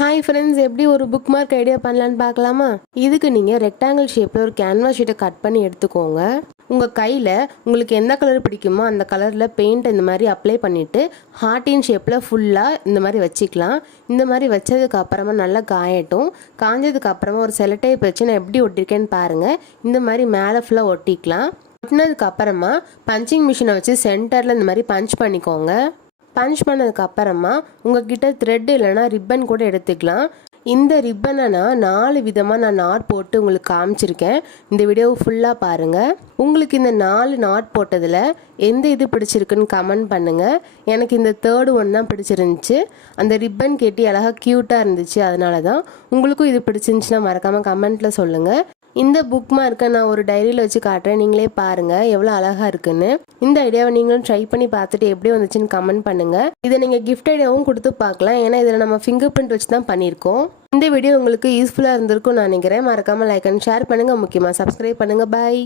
Hi friends, எப்படி ஒரு book mark idea பண்ணலான்னு பார்க்கலாமா? இதுக்கு நீங்கள் ரெக்டாங்கிள் ஷேப்பில் ஒரு கேன்வாஸ் ஷீட்டை கட் பண்ணி எடுத்துக்கோங்க. உங்கள் கையில் உங்களுக்கு எந்த கலர் பிடிக்குமோ அந்த கலரில் பெயிண்ட் இந்த மாதிரி அப்ளை பண்ணிவிட்டு ஹார்ட்டின் ஷேப்பில் ஃபுல்லாக இந்த மாதிரி வச்சுக்கலாம். இந்த மாதிரி வச்சதுக்கு அப்புறமா நல்லா காயட்டும். காஞ்சதுக்கு அப்புறமா ஒரு செலோடேப் வச்சு நான் எப்படி ஒட்டிருக்கேன்னு பாருங்கள். இந்த மாதிரி மேலே ஃபுல்லாக ஒட்டிக்கலாம். ஒட்டினதுக்கு அப்புறமா பஞ்சிங் மிஷினை வச்சு சென்டரில் இந்த மாதிரி பஞ்ச் பண்ணிக்கோங்க. பஞ்ச் பண்ணதுக்கு அப்புறமா உங்ககிட்ட த்ரெட் இல்லைனா ரிப்பன் கூட எடுத்துக்கலாம். இந்த ரிப்பனை நான் 4 விதமாக நாட் போட்டு உங்களுக்கு காமிச்சிருக்கேன். இந்த வீடியோவை ஃபுல்லாக பாருங்கள். உங்களுக்கு இந்த 4 நாட் போட்டதில் எந்த இது பிடிச்சிருக்குன்னு கமெண்ட் பண்ணுங்கள். எனக்கு இந்த 3rd ஒன் தான் பிடிச்சிருந்துச்சு. அந்த ரிப்பன் கேட்டி அழகாக க்யூட்டாக இருந்துச்சு. அதனால தான். உங்களுக்கும் இது பிடிச்சிருந்துச்சுன்னா மறக்காமல் கமெண்ட்டில் சொல்லுங்கள். இந்த புக் மார்க்கை நான் ஒரு டைரியில் வச்சு காட்டுறேன். நீங்களே பாருங்கள் எவ்வளோ அழகாக இருக்குன்னு. இந்த ஐடியாவை நீங்களும் ட்ரை பண்ணி பார்த்துட்டு எப்படி வந்துச்சுன்னு கமெண்ட் பண்ணுங்கள். இதை நீங்கள் கிஃப்ட் ஐடியாவும் கொடுத்து பார்க்கலாம். ஏன்னா இதில் நம்ம ஃபிங்கர் பிரிண்ட் வச்சு தான் பண்ணியிருக்கோம். இந்த வீடியோ உங்களுக்கு யூஸ்ஃபுல்லாக இருந்திருக்கும் நான் நினைக்கிறேன். மறக்காமல் லைக் அண்ட் ஷேர் பண்ணுங்கள். முக்கியமாக சப்ஸ்கிரைப் பண்ணுங்கள். பாய்.